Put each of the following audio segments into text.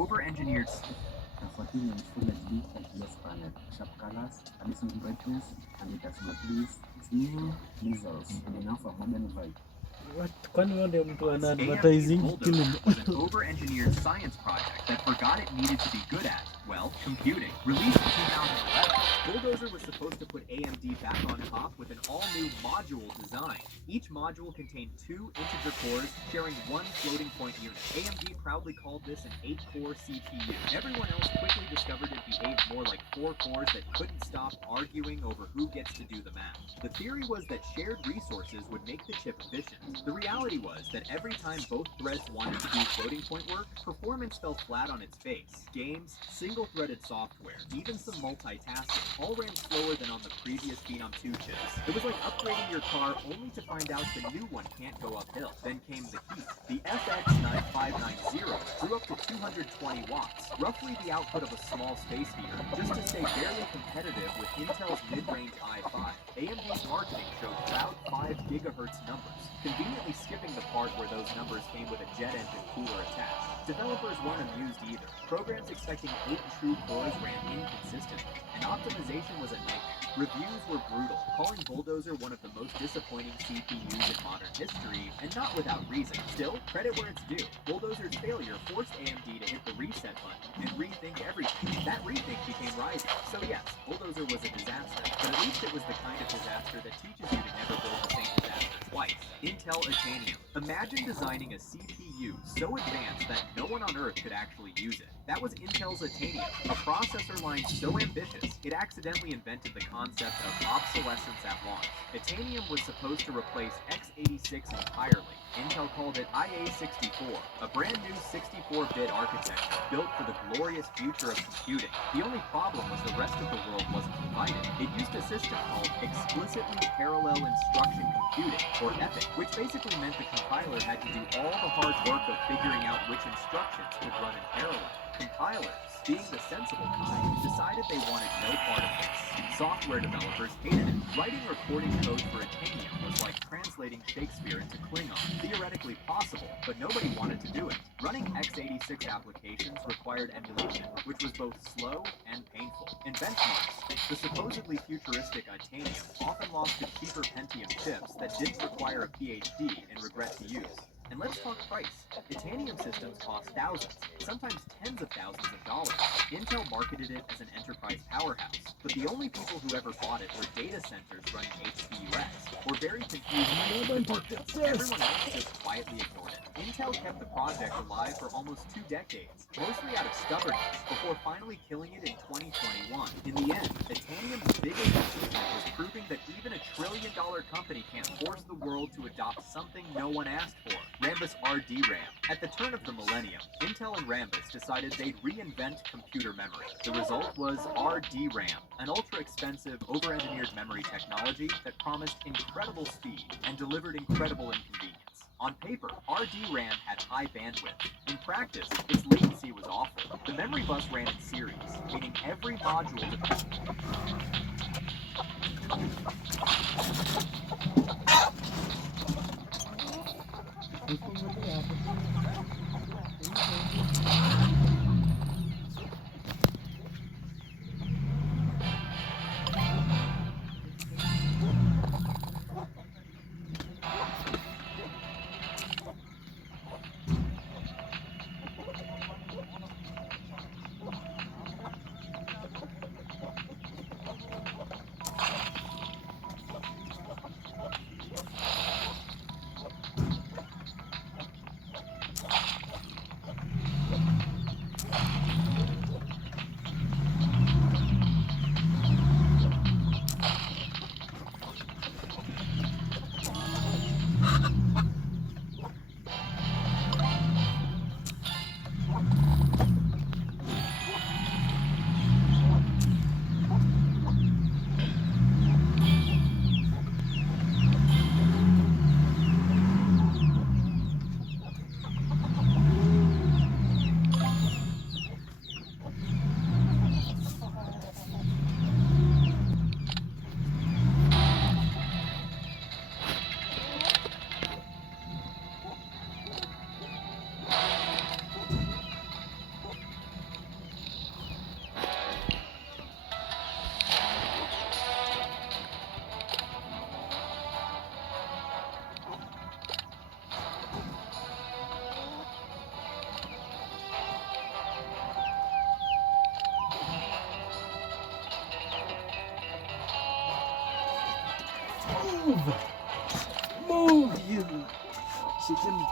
over-engineered. Tafuatia in Full HD HDS panel, sharp colors, additional brightness, and it has got these slim bezels and enough a modern vibe. What? Kwani wao ndio mtu ana AMD's advertising Bulldozer kile? was an over-engineered science project that forgot it needed to be good at, well, computing. Released in 2011, Bulldozer was supposed to put AMD back on top with an all-new module design. Each module contained 2 integer cores sharing one floating point unit. AMD proudly called this an 8-core CPU. Everyone else quickly discovered it behaved more like 4 cores that couldn't stop arguing over who gets to do the math. The theory was that shared resources would make the chip efficient. The reality was that every time both threads wanted to do floating point work, performance fell flat on its face. Games, single-threaded software, even some multitasking, all ran slower than on the previous Phenom 2 chips. It was like upgrading your car only to find out the new one can't go uphill. Then came the heat. The FX9590 drew up to 220 watts, roughly the output of a small space heater, just to stay barely competitive with Intel's mid-range i5. AMD's marketing showed proud 5 gigahertz numbers, conveniently skipping the part where those numbers came with a jet engine cooler attached. Developers weren't amused either. Programs expecting 8 true cores ran inconsistently, and optimization was a nightmare. Reviews were brutal, calling Bulldozer one of the most disappointing CPUs in modern history, and not without reason. Still, credit where it's due. Bulldozer's failure forced AMD to hit the reset button and rethink everything. That rethink became Ryzen. So yes, Bulldozer was a disaster, but at least it was the kind of disaster that teaches you to never build the same disaster twice. Intel Itanium. Imagine designing a CPU so advanced that no one on Earth could actually use it. That was Intel's Itanium, a processor line so ambitious, it accidentally invented the concept of obsolescence at launch. Itanium was supposed to replace x86 entirely. Intel called it IA64, a brand new 64-bit architecture built for the glorious future of computing. The only problem was the rest of the world wasn't invited. It used a system called Explicitly Parallel Instruction Computing, or EPIC, which basically meant the compiler had to do all the hard work of figuring out which instructions could run in parallel. Compilers, being the sensible kind, decided they wanted no part of this. Software developers hated it. Writing or coding code for Itanium was like translating Shakespeare into Klingon. Theoretically possible, but nobody wanted to do it. Running x86 applications required emulation, which was both slow and painful. In benchmarks, the supposedly futuristic Itanium often lost to cheaper Pentium chips that didn't require a PhD and regret to use. And let's talk price. Itanium systems cost thousands, sometimes tens of thousands of dollars. Intel marketed it as an enterprise powerhouse, but the only people who ever bought it were data centers running HPUX, or very confused IT departments. Everyone else just quietly ignored it. Intel kept the project alive for almost 2 decades, mostly out of stubbornness, before finally killing it in 2021. In the end, Itanium's biggest achievement was proving that even a trillion-dollar company can't force the world to adopt something no one asked for. Rambus RDRAM. At the turn of the millennium, Intel and Rambus decided they'd reinvent computer memory. The result was RDRAM, an ultra-expensive, over-engineered memory technology that promised incredible speed and delivered incredible inconvenience. On paper, RDRAM had high bandwidth. In practice, its latency was awful. The memory bus ran in series, meaning every module depended. ufungulie hapo. Move! Move, you chicken!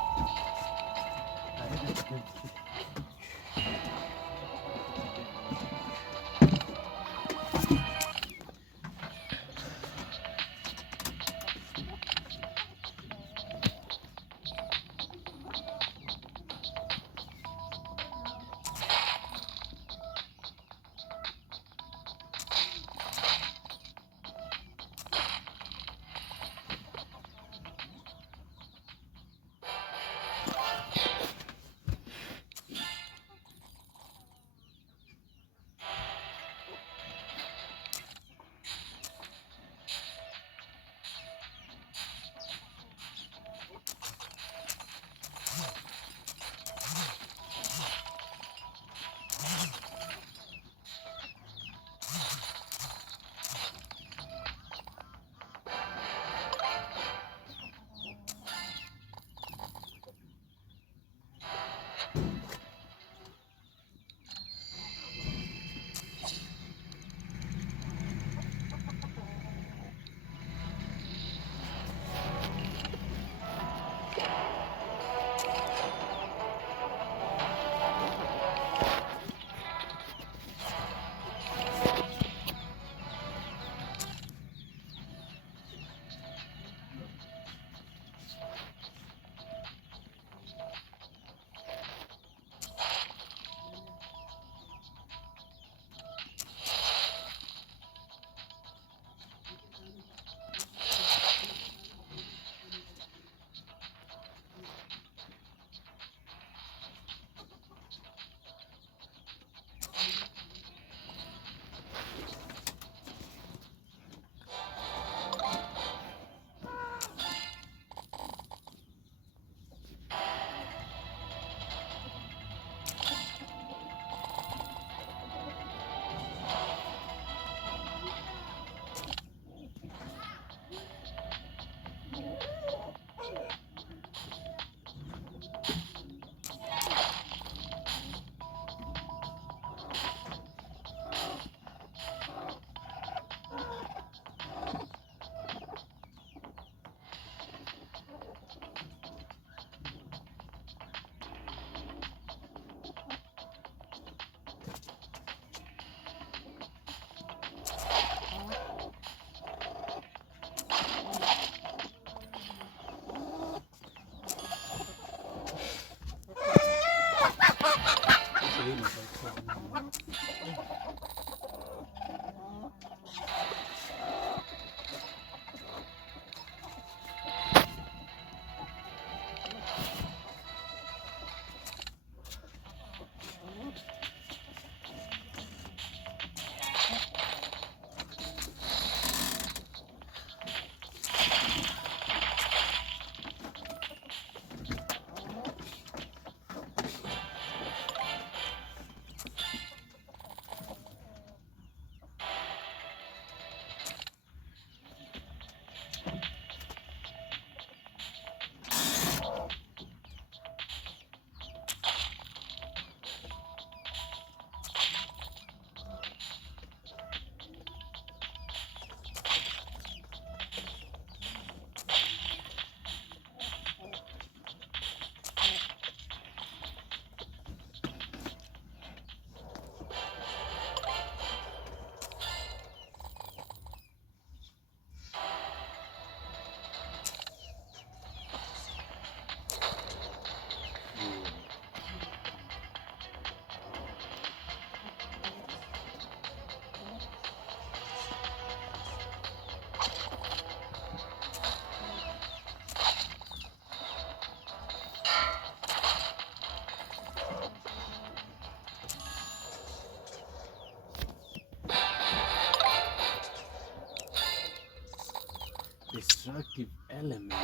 Destructive elements?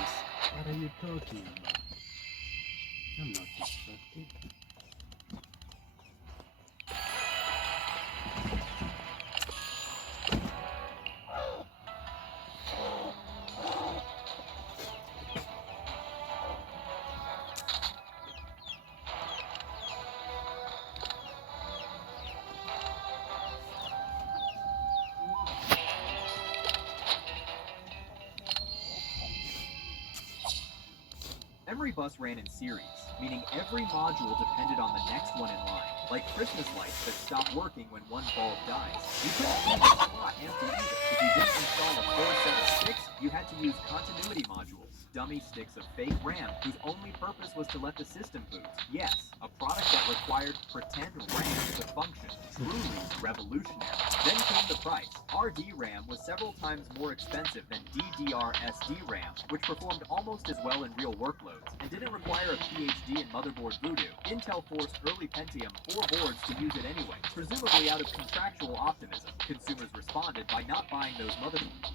What are you talking about? I'm not destructive. Every bus ran in series, meaning every module depended on the next one in line, like Christmas lights that stop working when one bulb dies. You couldn't leave a slot empty either. If you didn't install a full set of sticks, you had to use continuity modules, dummy sticks of fake RAM whose only purpose was to let the system boot. Yes, a product that required pretend RAM to function. Truly revolutionary. Then came the price. RDRAM was several times more expensive than DDR-SD-RAM, which performed almost as well in real workloads, and didn't require a PhD in motherboard voodoo. Intel forced early Pentium 4 boards to use it anyway, presumably out of contractual optimism. Consumers responded by not buying those motherboards.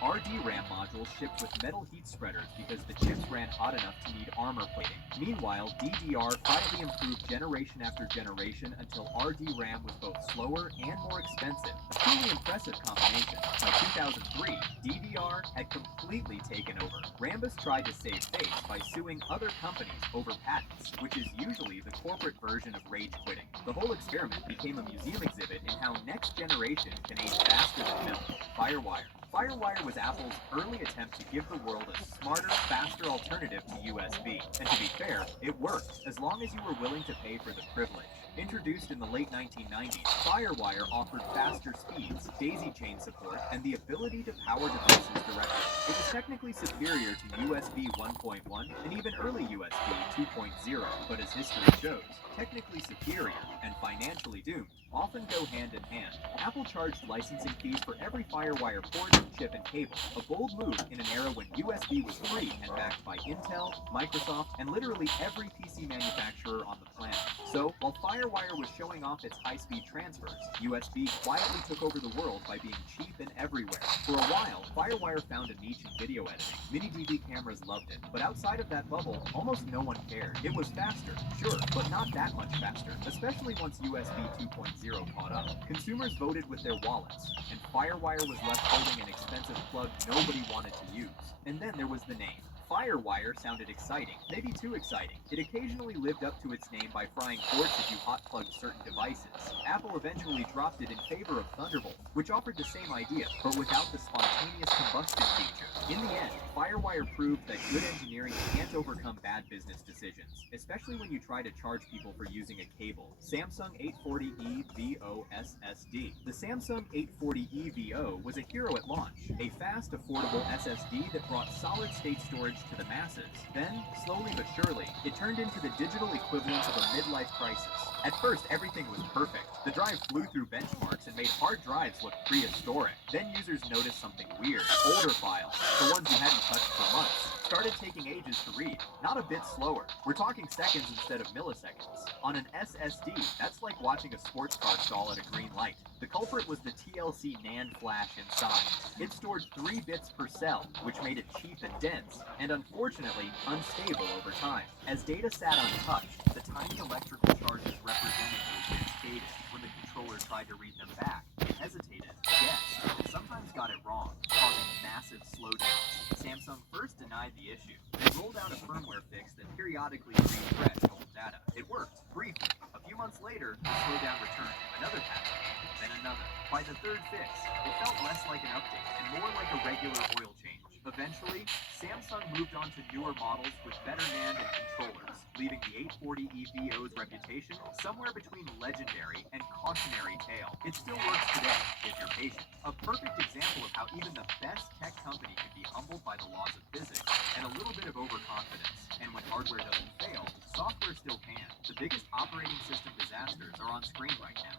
RDRAM modules shipped with metal heat spreaders because the chips ran hot enough to need armor plating. Meanwhile, DDR quietly improved generation after generation until RDRAM was both slower and more expensive. A truly impressive combination. By 2003, DDR had completely taken over. Rambus tried to save face by suing other companies over patents, which is usually the corporate version of rage quitting. The whole experiment became a museum exhibit in how next generation can age faster than milk. FireWire. FireWire was Apple's early attempt to give the world a smarter, faster alternative to USB. And to be fair, it worked, as long as you were willing to pay for the privilege. Introduced in the late 1990s, FireWire offered faster speeds, daisy chain support, and the ability to power devices directly. It was technically superior to USB 1.1 and even early USB 2.0, but as history shows, technically superior and financially doomed often go hand in hand. Apple charged licensing fees for every FireWire port, chip, and cable, a bold move in an era when USB was free and backed by Intel, Microsoft, and literally every PC manufacturer on the planet. So, while FireWire was showing off its high-speed transfers, USB quietly took over the world by being cheap and everywhere. For a while, FireWire found a niche in video editing. Mini-DV cameras loved it, but outside of that bubble, almost no one cared. It was faster, sure, but not that much faster, especially once USB 2.0 caught up. Consumers voted with their wallets, and FireWire was left holding an expensive plug nobody wanted to use. And then there was the name. FireWire sounded exciting, maybe too exciting. It occasionally lived up to its name by frying ports if you hot-plugged certain devices. Apple eventually dropped it in favor of Thunderbolt, which offered the same idea, but without the spontaneous combustion feature. In the end, FireWire proved that good engineering can't overcome bad business decisions, especially when you try to charge people for using a cable. Samsung 840E VO SSD. The Samsung 840E VO was a hero at launch, a fast, affordable SSD that brought solid-state storage to the masses. Then, slowly but surely, it turned into the digital equivalent of a midlife crisis. At first, everything was perfect. The drive flew through benchmarks and made hard drives look prehistoric. Then users noticed something weird. Older files, the ones you hadn't touched for months, started taking ages to read. Not a bit slower. We're talking seconds instead of milliseconds. On an SSD, that's like watching a sports car stall at a green light. The culprit was the TLC NAND flash inside. It stored 3 bits per cell, which made it cheap and dense, and unfortunately, unstable over time. As data sat untouched, the tiny electrical charges representing those bits faded. When the controller tried to read them back, it hesitated, guessed, and sometimes got it wrong, causing massive slowdowns. Samsung first denied the issue. They rolled out a firmware fix that periodically refreshed old data. It worked, briefly. A few months later, the slowdown returned. Another patch came, then another. By the third fix, it felt less like an update and more like a regular oil change. Eventually, Samsung moved on to newer models with better NAND and controllers, leaving the 840E VO's reputation somewhere between legendary and cautionary tale. It still works today, if you're patient. A perfect example of how even the best tech company can be humbled by the laws of physics and a little bit of overconfidence. And when hardware doesn't fail, software still can. The biggest operating system disasters are on screen right now.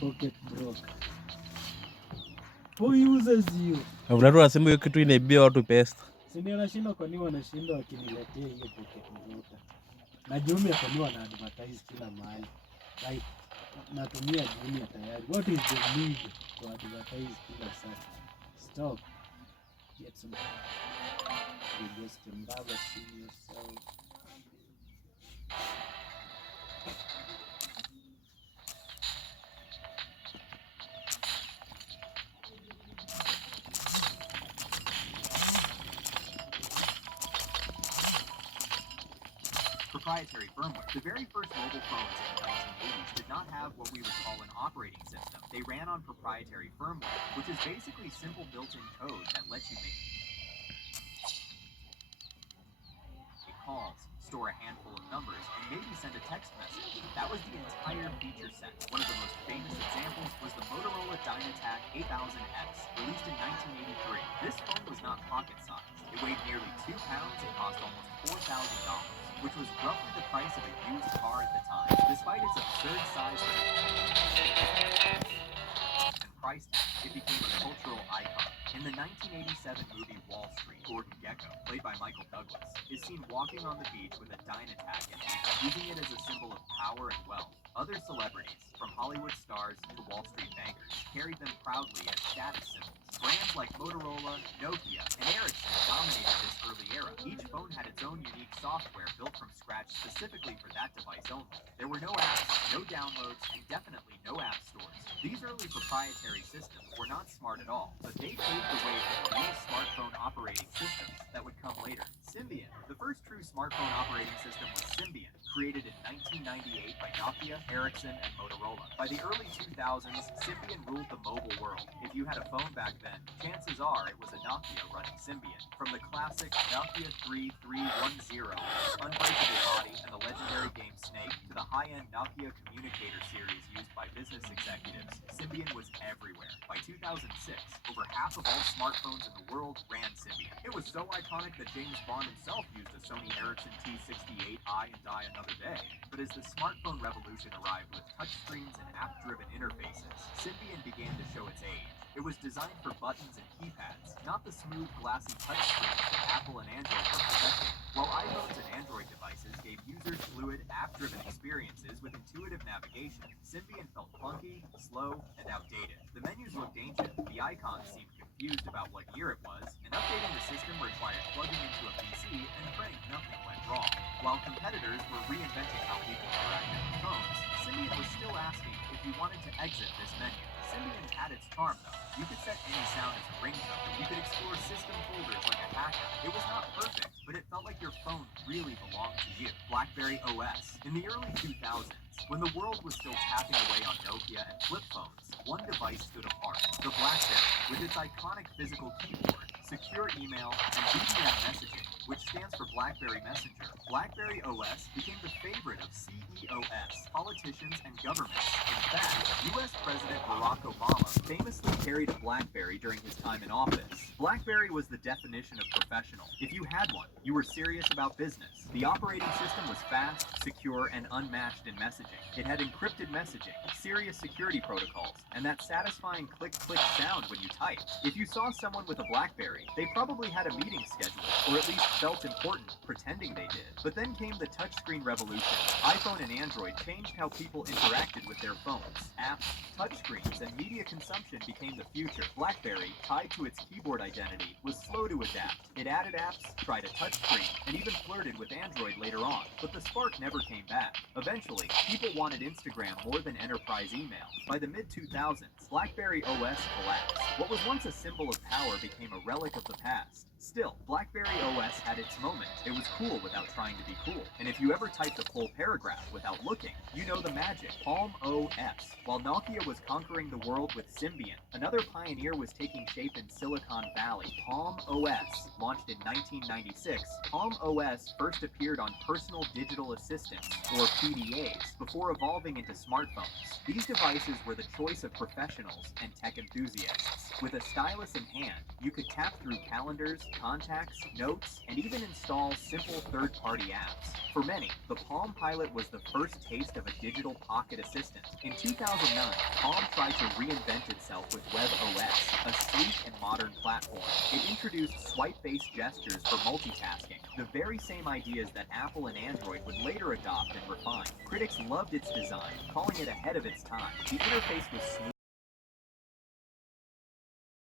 Pocket broke. Who uses you? Watu wanasema hiyo kitu inaibia watu pesa. Si ndio nashinda, kwa nini wanashinda wakiniletea hiyo pocket broke? Na Jumia kwa nini wana advertise kila mahali? Like natumia Jumia tayari. What is the need to advertise kila saa? Stop. Get some. You just embarrassing yourself. Proprietary firmware. The very first mobile phones in the 1980s did not have what we would call an operating system. They ran on proprietary firmware, which is basically simple built-in code that lets you make calls, store a handful of numbers, and maybe send a text message. That was the entire feature set. One of the most famous examples was the Motorola Dynatac 8000X, released in 1983. This phone was not pocket-sized. It weighed nearly 2 pounds and cost almost $4,000, which was roughly the price of a used car at the time. Despite its absurd size and price tag, it became a cultural icon. In the 1987 movie Wall Street, Gordon Gekko, played by Michael Douglas, is seen walking on the beach with a Dynatac in hand, using it as a symbol of power and wealth. Other celebrities, from Hollywood stars to Wall Street bankers, carried them proudly as status symbols. Brands like Motorola, Nokia, and Ericsson dominated this early era. Each phone had its own unique software built from scratch specifically for that device only. There were no apps, no downloads, and definitely no app stores. These early proprietary systems were not smart at all, but they paved the way for the real smartphone operating systems that would come later. Symbian. The first true smartphone operating system was Symbian, created in 1998 by Nokia, Ericsson, and Motorola. By the early 2000s, Symbian ruled the mobile world. If you had a phone back then, chances are it was a Nokia running Symbian. From the classic Nokia 3310, unbreakable body, and the legendary game Snake, to the high-end Nokia communicator series used by business executives, Symbian was everywhere. By 2006, over half of all smartphones in the world ran Symbian. It was so iconic that James Bond himself used a Sony Ericsson T68i and Die Another Day. But as the smartphone revolution arrived with touchscreens and app-driven interfaces, Symbian began to show its age. It was designed for buttons and keypads, not the smooth, glassy touchscreens that Apple and Android were perfecting. While iPhones and Android devices gave users fluid, app-driven experiences with intuitive navigation, Symbian felt clunky, slow, and outdated. The menus looked ancient, the icons seemed confused about what year it was, and updating the system required plugging into a PC and praying nothing went wrong. While competitors were reinventing how people interacted with phones, Symbian was still asking if you wanted to exit this menu. Symbian had its charm, though. You could set any sound as a ringtone. You could explore system folders like a hacker. It was not perfect, but it felt like your phone really belonged to you. BlackBerry OS. In the early 2000s, when the world was still tapping away on Nokia and flip phones, one device stood apart. The BlackBerry, with its iconic physical keyboard, secure email, and BBM messaging, which stands for BlackBerry Messenger. BlackBerry OS became the favorite of CEOs, politicians, and governments. In fact, U.S. President Barack Obama famously carried a BlackBerry during his time in office. BlackBerry was the definition of professional. If you had one, you were serious about business. The operating system was fast, secure, and unmatched in messaging. It had encrypted messaging, serious security protocols, and that satisfying click-click sound when you typed. If you saw someone with a BlackBerry, they probably had a meeting scheduled, or at least felt important, pretending they did. But then came the touchscreen revolution. iPhone and Android changed how people interacted with their phones. Apps, touchscreens, and media consumption became the future. BlackBerry, tied to its keyboard identity, was slow to adapt. It added apps, tried a touchscreen, and even flirted with Android later on. But the spark never came back. Eventually, people wanted Instagram more than enterprise email. By the mid-2000s, BlackBerry OS collapsed. What was once a symbol of power became a relic of the past. Still, BlackBerry OS had its moment. It was cool without trying to be cool. And if you ever typed a full paragraph without looking, you know the magic. Palm OS. While Nokia was conquering the world with Symbian, another pioneer was taking shape in Silicon Valley. Palm OS. Launched in 1996, Palm OS first appeared on personal digital assistants, or PDAs, before evolving into smartphones. These devices were the choice of professionals and tech enthusiasts. With a stylus in hand, you could tap through calendars, contacts, notes, and even install simple third-party apps. For many, the Palm Pilot was the first taste of a digital pocket assistant. In 2009, Palm tried to reinvent itself with WebOS, a sleek and modern platform. It introduced swipe-based gestures for multitasking, the very same ideas that Apple and Android would later adopt and refine. Critics loved its design, calling it ahead of its time. The interface was smooth